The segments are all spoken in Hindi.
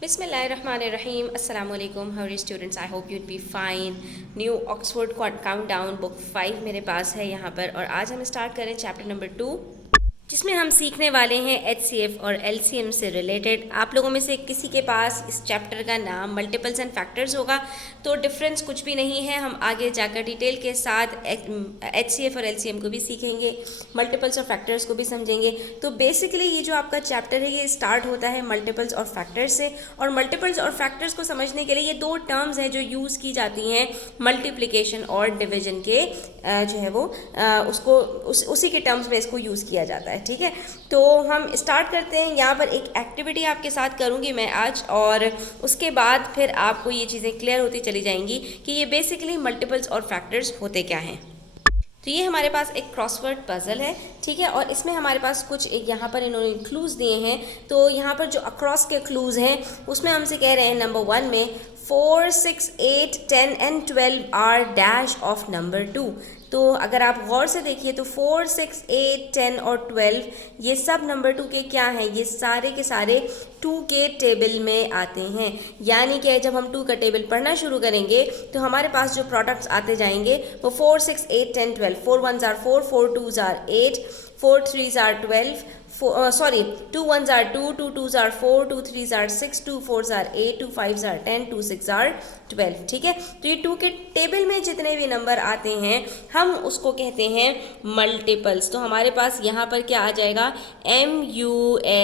Bismillahirrahmanirrahim. Assalamu alaikum. How are you students? I hope you'd be fine. New Oxford countdown book 5 मेरे पास है यहाँ पर, और आज हम स्टार्ट करें चैप्टर नंबर 2, जिसमें हम सीखने वाले हैं HCF और LCM से रिलेटेड। आप लोगों में से किसी के पास इस चैप्टर का नाम मल्टीपल्स एंड फैक्टर्स होगा, तो डिफरेंस कुछ भी नहीं है। हम आगे जाकर डिटेल के साथ HCF और LCM को भी सीखेंगे, मल्टीपल्स और फैक्टर्स को भी समझेंगे। तो बेसिकली ये जो आपका चैप्टर है ये स्टार्ट होता है मल्टीपल्स और फैक्टर्स से, और मल्टीपल्स और फैक्टर्स को समझने के लिए ये दो टर्म्स हैं जो यूज़ की जाती हैं मल्टीप्लिकेशन और डिवीजन के, जो है वो उसको उसी के टर्म्स में इसको यूज़ किया जाता है। ठीक है, तो हम स्टार्ट करते हैं। यहाँ पर एक एक्टिविटी आपके साथ करूँगी मैं आज, और उसके बाद फिर आपको ये चीज़ें क्लियर होती चली जाएंगी कि ये बेसिकली मल्टीपल्स और फैक्टर्स होते क्या हैं। तो ये हमारे पास एक क्रॉसवर्ड पजल है, ठीक है, और इसमें हमारे पास कुछ एक यहाँ पर इन्होंने क्लूज़ दिए हैं। तो यहाँ पर जो अक्रॉस के क्लूज़ हैं उसमें हमसे कह रहे हैं नंबर 1 में 4, 6, 8, 10 and 12 are dash of number 2। तो अगर आप गौर से देखिए तो 4, 6, 8, 10 और 12 ये सब नंबर 2 के क्या हैं, ये सारे के सारे 2 के टेबल में आते हैं। यानी कि जब हम 2 का टेबल पढ़ना शुरू करेंगे तो हमारे पास जो प्रोडक्ट्स आते जाएंगे वो 4, 6, 8, 10, 12, 4 1s are 4, 4 2s are 8, 4 3s are 12, 2 1s are 2, 2 2s are 4, 2 3s are 6, 2 4s are 8, 2 5s are 10, 2 6 are 12। ठीक है, तो ये 2 के टेबल में जितने भी नंबर आते हैं हम उसको कहते हैं मल्टीपल्स। तो हमारे पास यहाँ पर क्या आ जाएगा, MULTIPLES।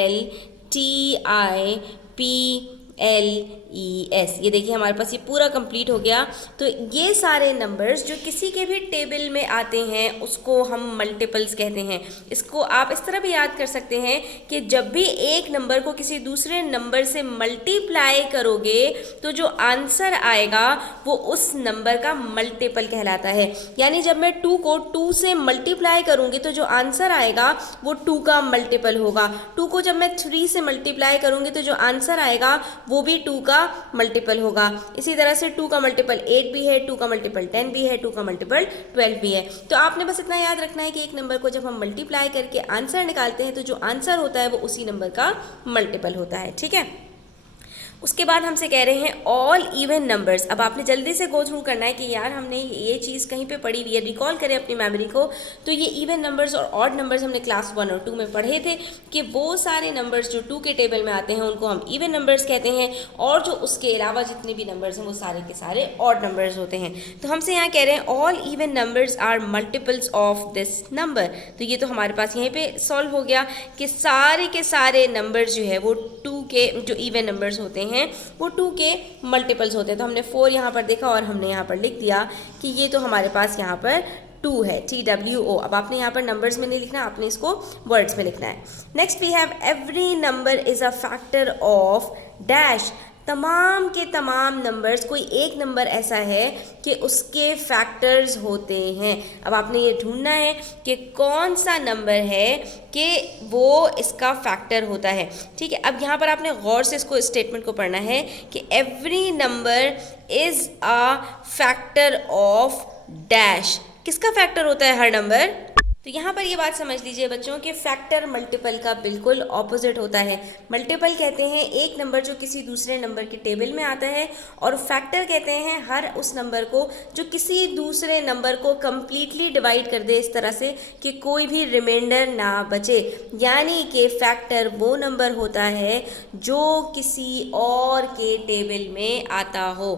ये देखिए हमारे पास ये पूरा कंप्लीट हो गया। तो ये सारे नंबर्स जो किसी के भी टेबल में आते हैं उसको हम मल्टीपल्स कहते हैं। इसको आप इस तरह भी याद कर सकते हैं कि जब भी एक नंबर को किसी दूसरे नंबर से मल्टीप्लाई करोगे तो जो आंसर आएगा वो उस नंबर का मल्टीपल कहलाता है। यानी जब मैं 2 को 2 से मल्टीप्लाई करूंगी तो जो आंसर आएगा वो 2 का मल्टीपल होगा। 2 को जब मैं 3 से मल्टीप्लाई करूंगी तो जो आंसर आएगा वो भी 2 का मल्टीपल होगा। इसी तरह से 2 का मल्टीपल 8 भी है, 2 का मल्टीपल 10 भी है, 2 का मल्टीपल 12 भी है। तो आपने बस इतना याद रखना है कि एक नंबर को जब हम मल्टीप्लाई करके आंसर निकालते हैं तो जो आंसर होता है वो उसी नंबर का मल्टीपल होता है। ठीक है, उसके बाद हमसे कह रहे हैं ऑल इवन नंबर्स। अब आपने जल्दी से गो थ्रू करना है कि यार हमने ये चीज़ कहीं पे पढ़ी हुई है, रिकॉल करें अपनी मेमोरी को। तो ये इवन नंबर्स और ऑड नंबर्स हमने क्लास 1 और 2 में पढ़े थे कि वो सारे नंबर्स जो 2 के टेबल में आते हैं उनको हम इवन नंबर्स कहते हैं, और जो उसके अलावा जितने भी नंबर्स हैं वो सारे के सारे ऑड नंबर्स होते हैं। तो हमसे यहाँ कह रहे हैं all even numbers are multiples of this number. तो ये तो हमारे पास यहीं पे सॉल्व हो गया कि सारे के सारे नंबर्स जो है वो 2 के जो इवन नंबर्स होते हैं वो 2 के मल्टीपल्स होते हैं। तो हमने 4 यहाँ पर देखा और हमने यहाँ पर लिख दिया कि ये तो हमारे पास यहाँ पर 2 है, TWO। अब आपने यहाँ पर नंबर्स में नहीं लिखना, आपने इसको वर्ड्स में लिखना है। Next we have every number is a factor of dash. तमाम के तमाम नंबर्स, कोई एक नंबर ऐसा है कि उसके फैक्टर्स होते हैं। अब आपने ये ढूंढना है कि कौन सा नंबर है कि वो इसका फैक्टर होता है। ठीक है, अब यहाँ पर आपने गौर से इसको स्टेटमेंट को पढ़ना है कि every number is a factor of dash. किसका फैक्टर होता है हर नंबर? तो यहाँ पर ये बात समझ लीजिए बच्चों कि फैक्टर मल्टीपल का बिल्कुल ऑपोजिट होता है। मल्टीपल कहते हैं एक नंबर जो किसी दूसरे नंबर के टेबल में आता है, और फैक्टर कहते हैं हर उस नंबर को जो किसी दूसरे नंबर को कंप्लीटली डिवाइड कर दे इस तरह से कि कोई भी रिमाइंडर ना बचे। यानी कि फैक्टर वो नंबर होता है जो किसी और के टेबल में आता हो,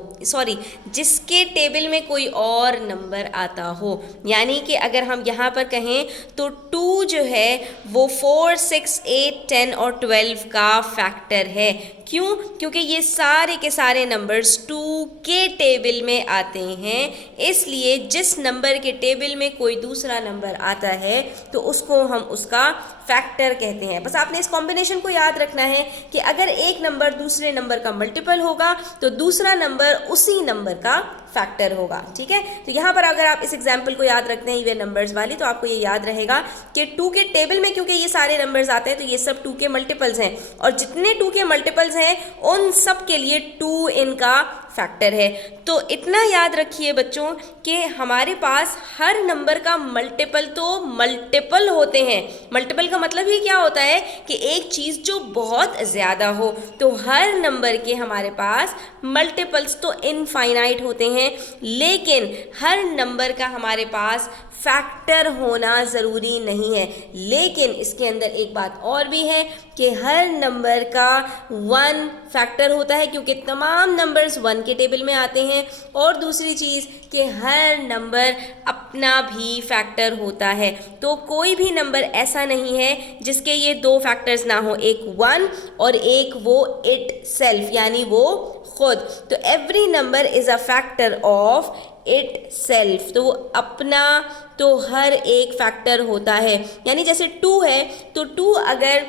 जिसके टेबल में कोई और नंबर आता हो। यानी कि अगर हम यहाँ पर कहें तो 2 जो है वो 4, 6, 8, 10 और 12 का फैक्टर है। क्यों? क्योंकि ये सारे के सारे नंबर्स 2 के टेबल में आते हैं, इसलिए जिस नंबर के टेबल में कोई दूसरा नंबर आता है तो उसको हम उसका फैक्टर कहते हैं। बस आपने इस कॉम्बिनेशन को याद रखना है कि अगर एक नंबर दूसरे नंबर का मल्टीपल होगा तो दूसरा नंबर उसी नंबर का फैक्टर होगा। ठीक है, तो यहाँ पर अगर आप इस एग्जाम्पल को याद रखते हैं इवन नंबर्स वाली, तो आपको ये याद रहेगा कि 2 के टेबल में क्योंकि ये सारे नंबर्स आते हैं तो ये सब 2 के मल्टीपल्स हैं, और जितने 2 के मल्टीपल्स हैं उन सब के लिए 2 इनका फैक्टर है। तो इतना याद रखिए बच्चों कि हमारे पास हर नंबर का मल्टीपल तो मल्टीपल होते हैं। मल्टीपल का मतलब ही क्या होता है कि एक चीज़ जो बहुत ज़्यादा हो, तो हर नंबर के हमारे पास मल्टीपल्स तो इनफाइनाइट होते हैं, लेकिन हर नंबर का हमारे पास फैक्टर होना ज़रूरी नहीं है। लेकिन इसके अंदर एक बात और भी है कि हर नंबर का 1 फैक्टर होता है, क्योंकि तमाम नंबर्स 1 के टेबल में आते हैं। और दूसरी चीज़ कि हर नंबर अपना भी फैक्टर होता है। तो कोई भी नंबर ऐसा नहीं है जिसके ये 2 फैक्टर्स ना हो, एक 1 और एक वो इट सेल्फ यानी वो खुद। तो every number is a factor of it self. तो वो अपना तो हर एक फैक्टर होता है। यानी जैसे 2 है तो 2 अगर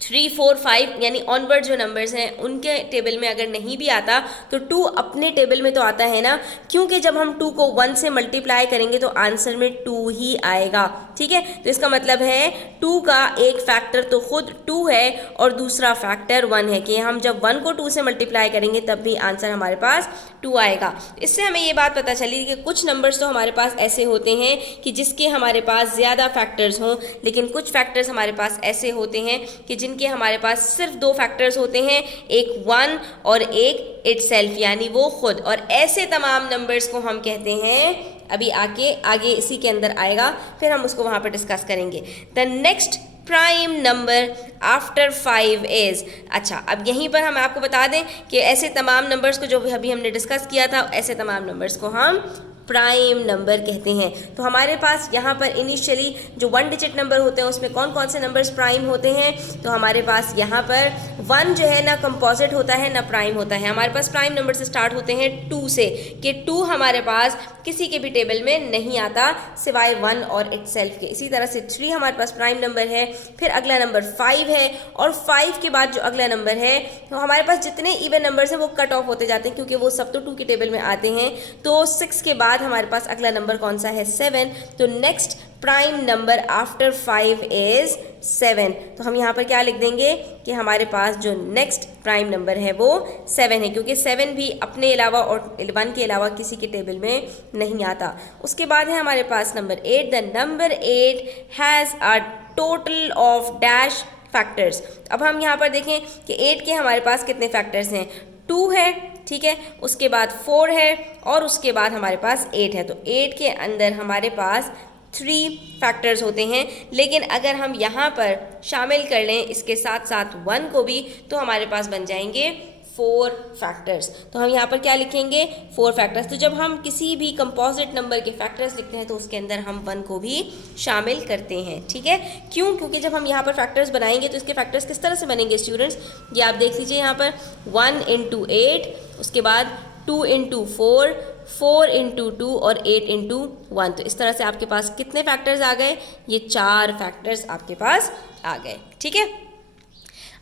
3, 4, 5 यानी ऑनवर्ड जो नंबर्स हैं उनके टेबल में अगर नहीं भी आता तो 2 अपने टेबल में तो आता है ना, क्योंकि जब हम 2 को 1 से मल्टीप्लाई करेंगे तो आंसर में 2 ही आएगा। ठीक है, तो इसका मतलब है 2 का एक फैक्टर तो खुद 2 है और दूसरा फैक्टर 1 है कि हम जब 1 को 2 से मल्टीप्लाई करेंगे तब भी आंसर हमारे पास 2 आएगा। इससे हमें ये बात पता चली कि कुछ नंबर्स तो हमारे पास ऐसे होते हैं कि जिसके हमारे पास ज़्यादा फैक्टर्स हों, लेकिन कुछ फैक्टर्स हमारे पास ऐसे होते हैं कि जिनके हमारे पास सिर्फ 2 फैक्टर्स होते हैं, एक 1 और एक इटसेल्फ यानी वो खुद। और ऐसे तमाम नंबर्स को हम कहते हैं, अभी आगे इसी के अंदर आएगा, फिर हम उसको वहाँ पर डिस्कस करेंगे। The next prime number after 5 is. अच्छा, अब यहीं पर हम आपको बता दें कि ऐसे तमाम नंबर्स को जो अभी हमने डिस्कस किया था, ऐसे तमाम नंबर्स को हम प्राइम नंबर कहते हैं। तो हमारे पास यहाँ पर इनिशियली जो 1 डिजिट नंबर होते हैं उसमें कौन कौन से नंबर्स प्राइम होते हैं, तो हमारे पास यहाँ पर 1 जो है ना कंपोजिट होता है ना प्राइम होता है। हमारे पास प्राइम नंबर से स्टार्ट होते हैं 2 से, कि 2 हमारे पास किसी के भी टेबल में नहीं आता सिवाय 1 और इटसेल्फ के। इसी तरह से 3 हमारे पास प्राइम नंबर है, फिर अगला नंबर 5 है, और 5 के बाद जो अगला नंबर है, तो हमारे पास जितने इवन नंबर्स हैं वो कट ऑफ होते जाते हैं क्योंकि वो सब तो 2 के टेबल में आते हैं। तो 6 के बाद हमारे पास अगला नंबर कौन सा है, 7। तो next prime number after 5 is 7। तो हम यहाँ पर क्या लिख देंगे कि हमारे पास जो नेक्स्ट प्राइम नंबर है वो 7 है, क्योंकि 7 भी अपने अलावा और 1 के अलावा किसी के टेबल में नहीं आता। उसके बाद है हमारे पास number 8। The number 8 has a total of dash factors. अब हम यहाँ पर देखें कि 8 के हमारे पास कितने फैक्टर्स हैं, 2 है, ठीक है, उसके बाद 4 है और उसके बाद हमारे पास 8 है। तो 8 के अंदर हमारे पास 3 फैक्टर्स होते हैं, लेकिन अगर हम यहाँ पर शामिल कर लें इसके साथ साथ 1 को भी तो हमारे पास बन जाएंगे 4 फैक्टर्स। तो हम यहाँ पर क्या लिखेंगे, 4 फैक्टर्स। तो जब हम किसी भी कंपोजिट नंबर के फैक्टर्स लिखते हैं तो उसके अंदर हम 1 को भी शामिल करते हैं। ठीक है, क्यों, क्योंकि जब हम यहाँ पर फैक्टर्स बनाएंगे तो इसके फैक्टर्स किस तरह से बनेंगे स्टूडेंट्स, ये आप देख लीजिए यहाँ पर 1 × 8, उसके बाद 2 × 4, 4 × 2 और 8 × 1। तो इस तरह से आपके पास कितने फैक्टर्स आ गए, ये 4 फैक्टर्स आपके पास आ गए। ठीक है,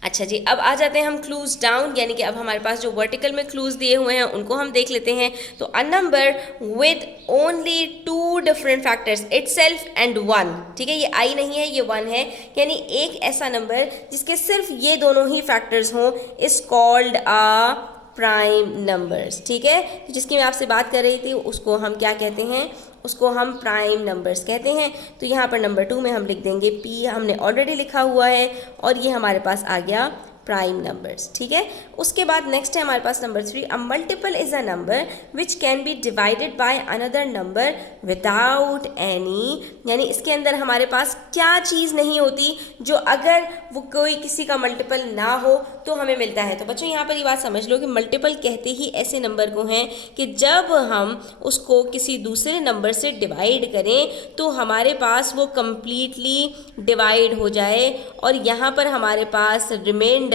अच्छा जी, अब आ जाते हैं हम क्लूज डाउन, यानी कि अब हमारे पास जो वर्टिकल में क्लूज दिए हुए हैं उनको हम देख लेते हैं। तो a number with only 2 different factors itself and 1, ठीक है, ये आई नहीं है, ये 1 है, यानी एक ऐसा नंबर जिसके सिर्फ ये दोनों ही फैक्टर्स हों is called a prime numbers. ठीक है, तो जिसकी मैं आपसे बात कर रही थी उसको हम क्या कहते हैं, उसको हम प्राइम नंबर्स कहते हैं। तो यहाँ पर नंबर 2 में हम लिख देंगे P, हमने ऑलरेडी लिखा हुआ है, और ये हमारे पास आ गया प्राइम नंबर्स। ठीक है, उसके बाद नेक्स्ट है हमारे पास number 3। A multiple is a number which can be divided by another number without any, यानी इसके अंदर हमारे पास क्या चीज़ नहीं होती जो अगर वो कोई किसी का मल्टीपल ना हो तो हमें मिलता है। तो बच्चों यहाँ पर ये बात समझ लो कि मल्टीपल कहते ही ऐसे नंबर को हैं कि जब हम उसको किसी दूसरे नंबर से डिवाइड करें तो हमारे पास वो कम्प्लीटली डिवाइड हो जाए और यहाँ पर हमारे पास रिमाइंडर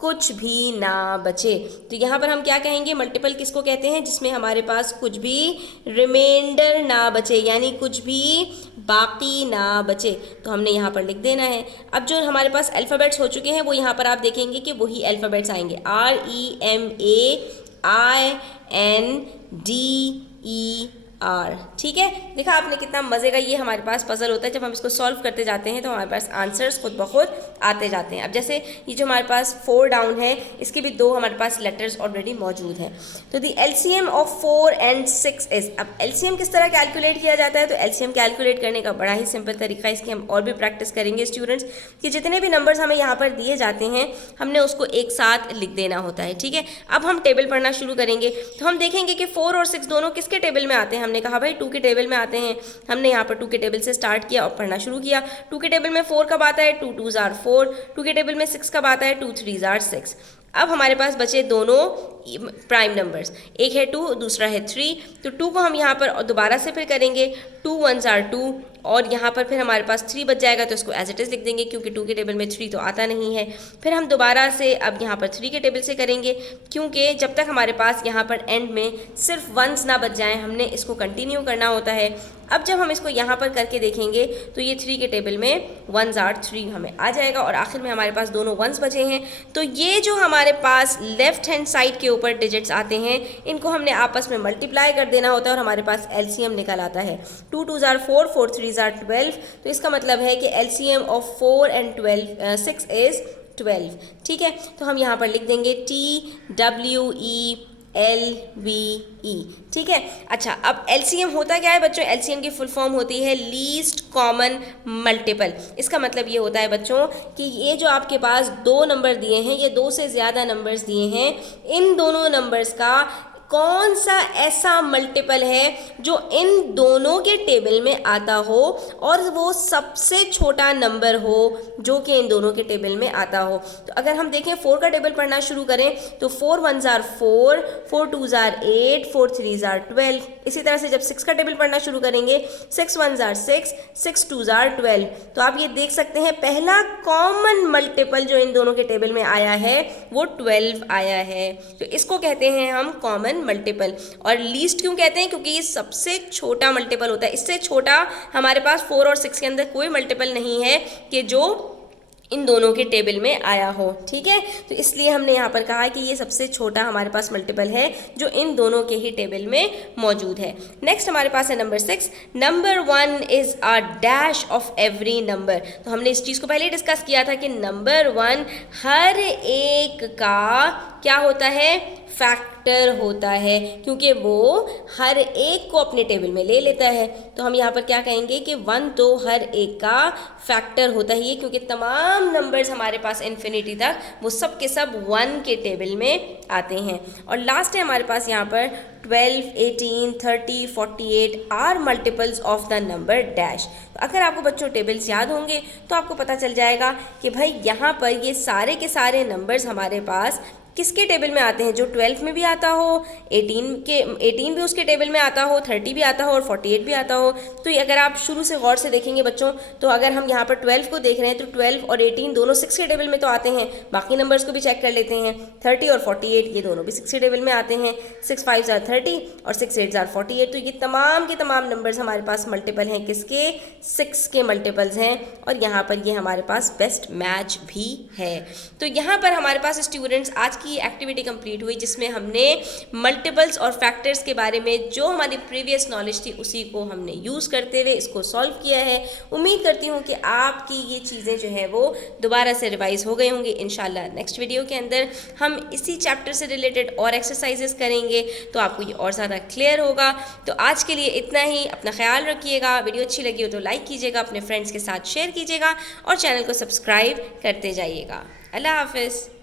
कुछ भी ना बचे। तो यहाँ पर हम क्या कहेंगे, मल्टीपल किसको कहते हैं, जिसमें हमारे पास कुछ भी रिमाइंडर ना बचे, यानी कुछ भी बाकी ना बचे। तो हमने यहाँ पर लिख देना है। अब जो हमारे पास अल्फ़ाबेट्स हो चुके हैं वो यहाँ पर आप देखेंगे कि वही अल्फ़ाबेट्स आएंगे, REMAINDER R। ठीक है, देखा आपने कितना मज़े का ये हमारे पास पजल होता है। जब हम इसको सॉल्व करते जाते हैं तो हमारे पास आंसर्स खुद ब खुद आते जाते हैं। अब जैसे ये जो हमारे पास 4 डाउन है, इसके भी 2 हमारे पास लेटर्स ऑलरेडी मौजूद हैं। तो the LCM of 4 and 6 is, अब एलसीएम किस तरह कैलकुलेट किया जाता है? तो एलसीएम कैलकुलेट करने का बड़ा ही सिंपल तरीका है, इसकी हम और भी प्रैक्टिस करेंगे स्टूडेंट्स, कि जितने भी नंबर्स हमें यहाँ पर दिए जाते हैं हमने उसको एक साथ लिख देना होता है। ठीक है, अब हम टेबल पढ़ना शुरू करेंगे तो हम देखेंगे कि 4 और 6 दोनों किसके टेबल में आते हैं। हमने कहा भाई 2 के टेबल में आते हैं। हमने यहाँ पर 2 के टेबल से स्टार्ट किया और पढ़ना शुरू किया। 2 के टेबल में 4 कब आता है? 2 2s are 4। 2 के टेबल में 6 कब आता है? 2 3s are 6। अब हमारे पास बचे दोनों प्राइम नंबर्स, एक है 2, दूसरा है 3। तो 2 को हम यहाँ पर दोबारा से फिर करेंगे, 2 1s are 2, और यहाँ पर फिर हमारे पास 3 बच जाएगा तो इसको एज इट इज़ लिख देंगे क्योंकि 2 के टेबल में 3 तो आता नहीं है। फिर हम दोबारा से अब यहाँ पर 3 के टेबल से करेंगे, क्योंकि जब तक हमारे पास यहाँ पर एंड में सिर्फ 1s ना बच जाएँ हमने इसको कंटिन्यू करना होता है। अब जब हम इसको यहाँ पर करके देखेंगे तो ये 3 के टेबल में 1s are 3 हमें आ जाएगा और आखिर में हमारे पास दोनों 1s बचे हैं। तो ये जो हमारे पास लेफ्ट हैंड साइड के ऊपर डिजिट्स आते हैं इनको हमने आपस में मल्टीप्लाई कर देना होता है और हमारे पास एलसीएम निकल आता है। 2 2s are 4, 4 3s are 12। तो इसका मतलब है कि एलसीएम ऑफ 4 and 6 इज 12। ठीक है, तो हम यहाँ पर लिख देंगे TWELVE। ठीक है, अच्छा अब एलसीएम होता क्या है बच्चों? एलसीएम की फुल फॉर्म होती है लीस्ट कॉमन मल्टीपल। इसका मतलब ये होता है बच्चों कि ये जो आपके पास 2 नंबर दिए हैं, ये 2 से ज़्यादा नंबर्स दिए हैं, इन दोनों नंबर्स का कौन सा ऐसा मल्टीपल है जो इन दोनों के टेबल में आता हो और वो सबसे छोटा नंबर हो जो कि इन दोनों के टेबल में आता हो। तो अगर हम देखें 4 का टेबल पढ़ना शुरू करें तो 4 1s are 4, 4 2s are 8, 4 3s are 12। इसी तरह से जब 6 का टेबल पढ़ना शुरू करेंगे 6 1s are 6, 6 2s are 12। तो आप ये देख सकते हैं पहला कॉमन मल्टीपल जो इन दोनों के टेबल में आया है वो 12 आया है। तो इसको कहते हैं हम कॉमन मल्टीपल। और लीस्ट क्यों कहते हैं? क्योंकि ये सबसे छोटा मल्टीपल होता है। इससे छोटा हमारे पास 4 और 6 के अंदर कोई मल्टीपल नहीं है कि जो इन दोनों के टेबल में आया हो। ठीक है, तो इसलिए हमने यहाँ पर कहा कि ये सबसे छोटा हमारे पास मल्टीपल है जो इन दोनों के ही टेबल में मौजूद है। नेक्स्ट हमारे पास है number 6। Number 1 is a dash of every number. तो हमने इस चीज़ को पहले डिस्कस किया था कि नंबर 1 हर एक का क्या होता है? फैक्टर होता है, क्योंकि वो हर एक को अपने टेबल में ले लेता है। तो हम यहाँ पर क्या कहेंगे कि 1 तो हर एक का फैक्टर होता ही है, क्योंकि तमाम नंबर्स हमारे पास इन्फिनिटी तक वो सब के सब 1 के टेबल में आते हैं। और लास्ट है हमारे पास यहाँ पर 12, 18, 30, 48 are multiples of the number dash. तो अगर आपको बच्चों टेबल्स याद होंगे तो आपको पता चल जाएगा कि भाई यहाँ पर ये सारे के सारे नंबर्स हमारे पास किसके टेबल में आते हैं? जो 12 में भी आता हो, 18 भी उसके टेबल में आता हो, 30 भी आता हो और 48 भी आता हो। तो ये अगर आप शुरू से गौर से देखेंगे बच्चों, तो अगर हम यहाँ पर 12 को देख रहे हैं तो 12 और 18 दोनों 6 के टेबल में तो आते हैं। बाकी नंबर्स को भी चेक कर लेते हैं। 30 और 48 ये दोनों भी 6 के टेबल में आते हैं। 6 5s are 30 और 6 8s are 48। तो ये तमाम के तमाम नंबर्स हमारे पास मल्टीपल हैं। किसके? 6 के मल्टीपल्स हैं। और यहाँ पर ये हमारे पास बेस्ट मैच भी है। तो यहाँ पर हमारे पास स्टूडेंट्स आज की एक्टिविटी कंप्लीट हुई, जिसमें हमने मल्टीपल्स और फैक्टर्स के बारे में जो हमारी प्रीवियस नॉलेज थी उसी को हमने यूज़ करते हुए इसको सॉल्व किया है। उम्मीद करती हूँ कि आपकी ये चीज़ें जो है वो दोबारा से रिवाइज हो गई होंगी। इंशाल्लाह नेक्स्ट वीडियो के अंदर हम इसी चैप्टर से रिलेटेड और एक्सरसाइजेस करेंगे तो आपको ये और ज़्यादा क्लियर होगा। तो आज के लिए इतना ही। अपना ख्याल रखिएगा। वीडियो अच्छी लगी हो तो लाइक कीजिएगा, अपने फ्रेंड्स के साथ शेयर कीजिएगा और चैनल को सब्सक्राइब करते जाइएगा। अल्लाह हाफिज़।